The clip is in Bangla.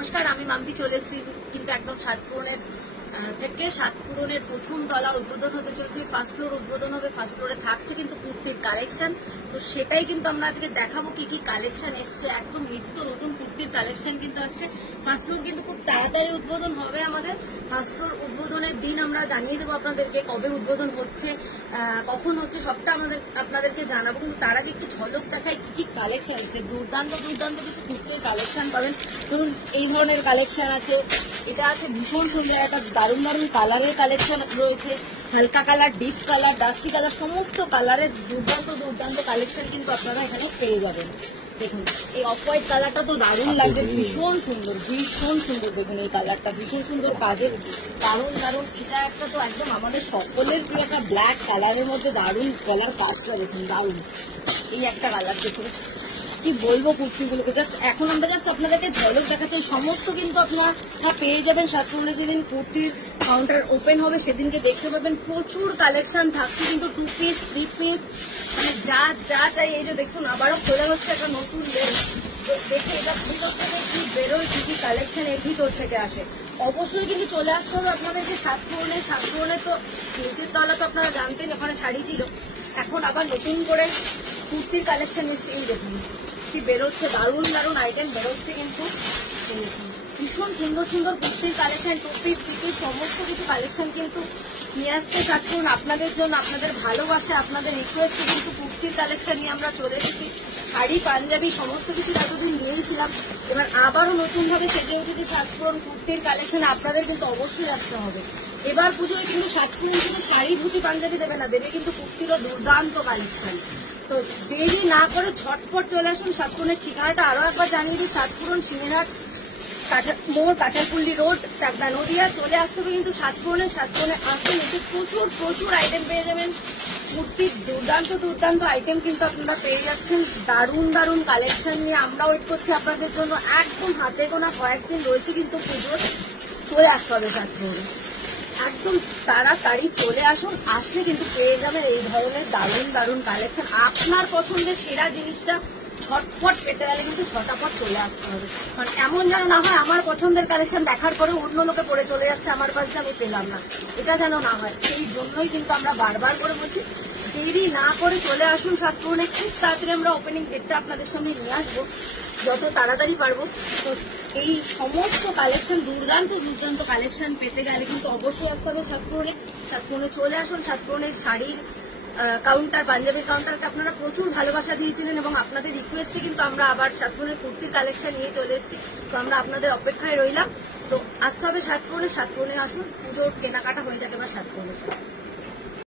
নমস্কার, আমি মাম্পি চলে এসেছি কিন্তু একদম সাতপুরনের থেকে সাতপুরনের প্রথম তলা উদ্বোধন হতে চলেছে। ফার্স্ট ফ্লোর উদ্বোধন হবে, ফার্স্ট ফ্লোরে থাকছে কিন্তু কুর্তির কালেকশন। তো সেটাই কিন্তু আমরা আজকে দেখাবো কি কি কালেকশন এসছে, একদম নিত্য নতুন কুর্তির কালেকশন কিন্তু আসছে। ফার্স্ট ফ্লোর কিন্তু খুব তাড়াতাড়ি উদ্বোধন হবে আমাদের। ফার্স্ট ফ্লোর উদ্বোধনের দিন আমরা জানিয়ে দেবো আপনাদেরকে, কবে উদ্বোধন হচ্ছে, কখন হচ্ছে, সবটা আপনাদেরকে জানাবো। কিন্তু তার আগে একটু ঝলক দেখায় কি কি কালেকশন এসছে। দুর্দান্ত দুর্দান্ত কিছু কুর্তির কালেকশন পাবেন। ধরুন এই ধরনের কালেকশন আছে, এটা আছে ভীষণ সুন্দর একটা দারুণ দারুণ কালারের কালেকশন রয়েছে। হালকা colour, deep colour, dusty colour, সমস্ত কালারের দুর্দান্ত দুর্দান্ত কালেকশন কিন্তু আপনারা এখানে পেয়ে যাবেন। দেখুন এই অফ হোয়াইট কালারটা তো দারুণ লাগছে, ভীষণ সুন্দর ভীষণ সুন্দর। দেখুন এই কালারটা ভীষণ সুন্দর, কাজের দারুণ দারুণ। এটা একটা তো একদম আমাদের সকলের প্রিয় একটা ব্ল্যাক কালারের মধ্যে দারুণ কালার কাজটা দেখুন, দারুণ। এই একটা কালার দেখুন, কি বলবো কুর্তিগুলোকে, জাস্ট এখন আমরা জাস্ট আপনাদেরকে ঝলক দেখাচ্ছি। সমস্ত কিন্তু আপনারা পেয়ে যাবেন সাতপুরে। যেদিন কুর্তির কাউন্টার ওপেন হবে সেদিনকে দেখতে পাবেন প্রচুর কালেকশন থাকছে কিন্তু, 2 পিস 3 পিস মানে যা যা চাই। এই যে দেখুন আবারও খোলা হচ্ছে একটা নতুন লেন, দেখে এটা ভিতর থেকে কি বেরোয়, কি কি কালেকশন এর ভিতর থেকে আসে। অবশ্যই কিন্তু চলে আসতে হবে আপনাদেরকে সাতপুরে। সাতপুরে তো কুর্তির তলা তো আপনারা জানতেন, ওখানে শাড়ি ছিল, এখন আবার নতুন করে কুর্তির কালেকশন এসছে। এই দেখুন কি বেরোচ্ছে, দারুণ দারুণ আইটেম বেরোচ্ছে কিন্তু। ভীষণ সুন্দর সুন্দর কুর্তির কালেকশন, 2 পিস 3 পিস সমস্ত কিছু কালেকশন কিন্তু নিয়ে আসছে সাতপুর আপনাদের জন্য। আপনাদের ভালোবাসা, আপনাদের রিকোয়েস্টে কিন্তু কুর্তির কালেকশন নিয়ে আমরা চলে এসেছি। শাড়ি, পাঞ্জাবি সমস্ত কিছু এতদিন নিয়েছিলাম, এবার আবারও নতুনভাবে সেজে উঠেছে সাতপুরন কুর্তির কালেকশন। আপনাদের কিন্তু অবশ্যই আসতে হবে। এবার পুজোয় কিন্তু সাতপুরন শুধু শাড়ি, ধুতি, পাঞ্জাবি দেবে না, দেবে কিন্তু কুর্তিরও দুর্দান্ত কালেকশন। তো দেরি না করে ঝটপট চলে আসুন। সাতপুরনের ঠিকানাটা আরো একবার জানিয়ে দিই, সাতপুরন সিংহনাথ মোড়, কাঁঠালপল্লী রোড, চাকদা, নদিয়া। চলে আসতে হবে কিন্তু সাতপুরনে। সাতপুরনে আসতে এসে প্রচুর প্রচুর আইটেম পেয়ে যাবেন কুর্তির, দুর্দান্ত দুর্দান্ত আইটেম কিন্তু আপনারা পেয়ে যাচ্ছেন। দারুণ দারুণ কালেকশন নিয়ে আমরা ওয়েট করছি আপনাদের জন্য। একদম হাতে গোনা কয়েকদিন রয়েছে কিন্তু পুজোর, চলে আসতে হবে সাতপুরনে। একদম তাড়াতাড়ি চলে আসুন, আসলে কিন্তু পেয়ে যাবেন এই ধরনের দারুণ দারুণ কালেকশন। আপনার পছন্দের সেরা জিনিসটা ঝটপট পেতে গেলে কিন্তু ঝটাপট চলে আসতে হবে, কারণ এমন যেন না হয় আমার পছন্দের কালেকশন দেখার পরে অন্য লোকে পরে চলে যাচ্ছে আমার কাছে, আমি পেলাম না, এটা যেন না হয়। সেই জন্যই কিন্তু আমরা বারবার করে বলছি দেরি না করে চলে আসুন সাতপুরনে। খুব তাড়াতাড়ি আমরা ওপেনিং ডেটটা আপনাদের সামনে নিয়ে আসবো, যত তাড়াতাড়ি পারবো। তো এই সমস্ত কালেকশন, দুর্দান্ত দুর্দান্ত কালেকশন পেতে গেলে কিন্তু অবশ্যই আসতে হবে সাতপুরনে। সাতপুরনে চলে আসুন। সাতপুরনের শাড়ির কাউন্টার, পাঞ্জাবির কাউন্টারকে আপনারা প্রচুর ভালোবাসা দিয়েছিলেন এবং আপনাদের রিকোয়েস্টে কিন্তু আমরা আবার সাতপুরনের কুর্তির কালেকশন নিয়ে চলে এসেছি। তো আমরা আপনাদের অপেক্ষায় রইলাম। তো আসতে হবে সাতপুরনে। সাতপুরনে আসুন, পুজোর কেনাকাটা হয়ে যাবে এবার সাতপুরনে।